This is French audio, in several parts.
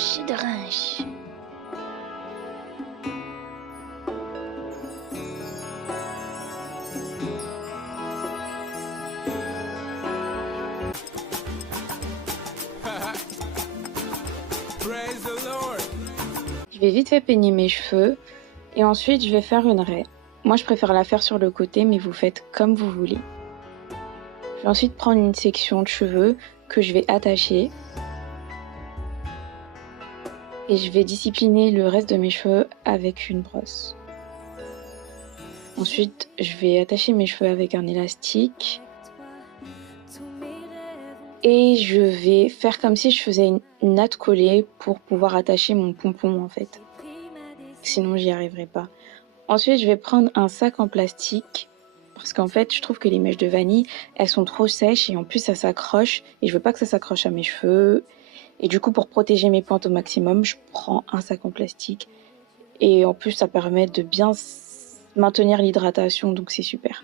Chidranche. Praise the Lord. Je vais vite fait peigner mes cheveux et ensuite je vais faire une raie. Moi je préfère la faire sur le côté mais vous faites comme vous voulez. Je vais ensuite prendre une section de cheveux que je vais attacher. Et je vais discipliner le reste de mes cheveux avec une brosse. Ensuite, je vais attacher mes cheveux avec un élastique. Et je vais faire comme si je faisais une natte collée pour pouvoir attacher mon pompon en fait. Sinon, j'y arriverai pas. Ensuite, je vais prendre un sac en plastique. Parce qu'en fait, je trouve que les mèches de vanille, elles sont trop sèches et en plus, ça s'accroche. Et je veux pas que ça s'accroche à mes cheveux. Et du coup, pour protéger mes pointes au maximum, je prends un sac en plastique. Et en plus, ça permet de bien maintenir l'hydratation, donc c'est super.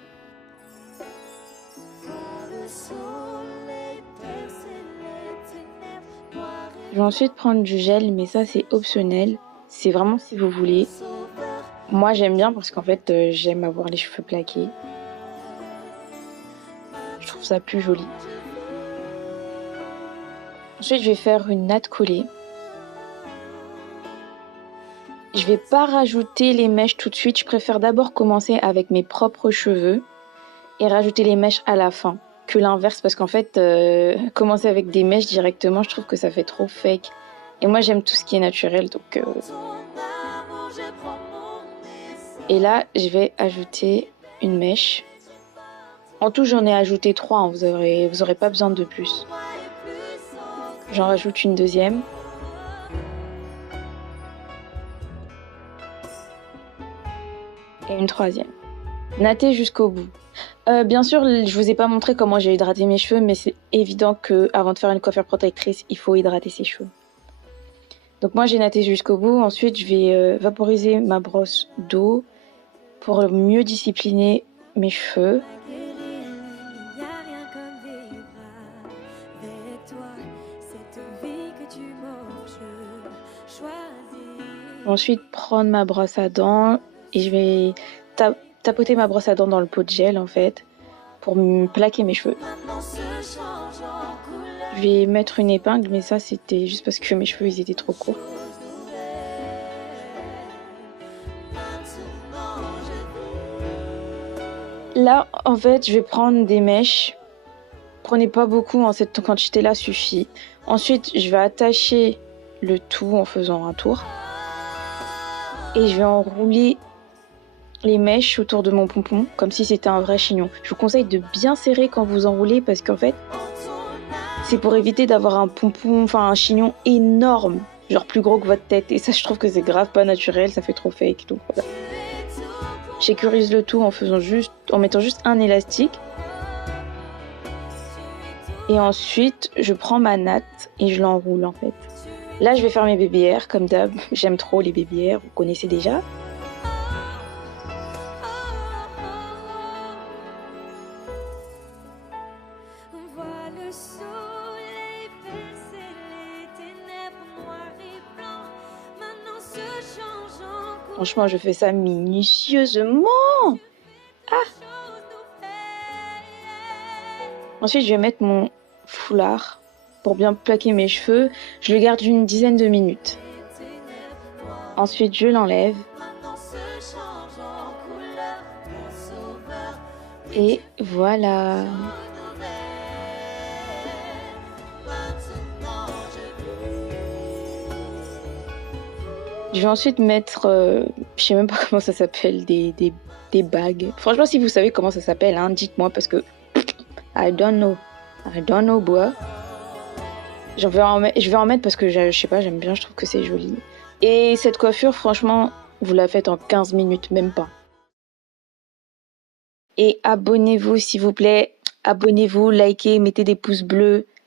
Je vais ensuite prendre du gel, mais ça c'est optionnel. C'est vraiment si vous voulez. Moi j'aime bien parce qu'en fait, j'aime avoir les cheveux plaqués. Je trouve ça plus joli. Ensuite, je vais faire une natte collée. Je vais pas rajouter les mèches tout de suite. Je préfère d'abord commencer avec mes propres cheveux et rajouter les mèches à la fin que l'inverse parce qu'en fait, commencer avec des mèches directement, je trouve que ça fait trop fake. Et moi, j'aime tout ce qui est naturel, donc. Et là, je vais ajouter une mèche. En tout, j'en ai ajouté 3. Hein. Vous aurez pas besoin de plus. J'en rajoute une deuxième. Et une troisième. Nattez jusqu'au bout. Bien sûr, je vous ai pas montré comment j'ai hydraté mes cheveux, mais c'est évident que avant de faire une coiffure protectrice, il faut hydrater ses cheveux. Donc moi, j'ai natté jusqu'au bout. Ensuite, je vais vaporiser ma brosse d'eau pour mieux discipliner mes cheveux. Ensuite, prendre ma brosse à dents et je vais tapoter ma brosse à dents dans le pot de gel en fait pour me plaquer mes cheveux. Je vais mettre une épingle, mais ça c'était juste parce que mes cheveux ils étaient trop courts. Là, en fait, je vais prendre des mèches. Prenez pas beaucoup, en cette quantité-là suffit. Ensuite, je vais attacher le tout en faisant un tour. Et je vais enrouler les mèches autour de mon pompon, comme si c'était un vrai chignon. Je vous conseille de bien serrer quand vous enroulez, parce qu'en fait, c'est pour éviter d'avoir un pompon, enfin un chignon énorme, genre plus gros que votre tête. Et ça, je trouve que c'est grave pas naturel, ça fait trop fake. Donc voilà. J'écurise le tout en mettant juste un élastique. Et ensuite, je prends ma natte et je l'enroule en fait. Là, je vais faire mes baby hairs comme d'hab. J'aime trop les baby hairs, vous connaissez déjà. Franchement, je fais ça minutieusement. Ensuite, je vais mettre mon foulard pour bien plaquer mes cheveux. Je le garde une dizaine de minutes. Ensuite, je l'enlève. Et voilà. Je vais ensuite mettre, je sais même pas comment ça s'appelle, des bagues. Franchement, si vous savez comment ça s'appelle, hein, dites-moi parce que I don't know, bois. Je vais en mettre parce que je sais pas, j'aime bien, je trouve que c'est joli. Et cette coiffure, franchement, vous la faites en 15 minutes, même pas. Et abonnez-vous, s'il vous plaît. Abonnez-vous, likez, mettez des pouces bleus.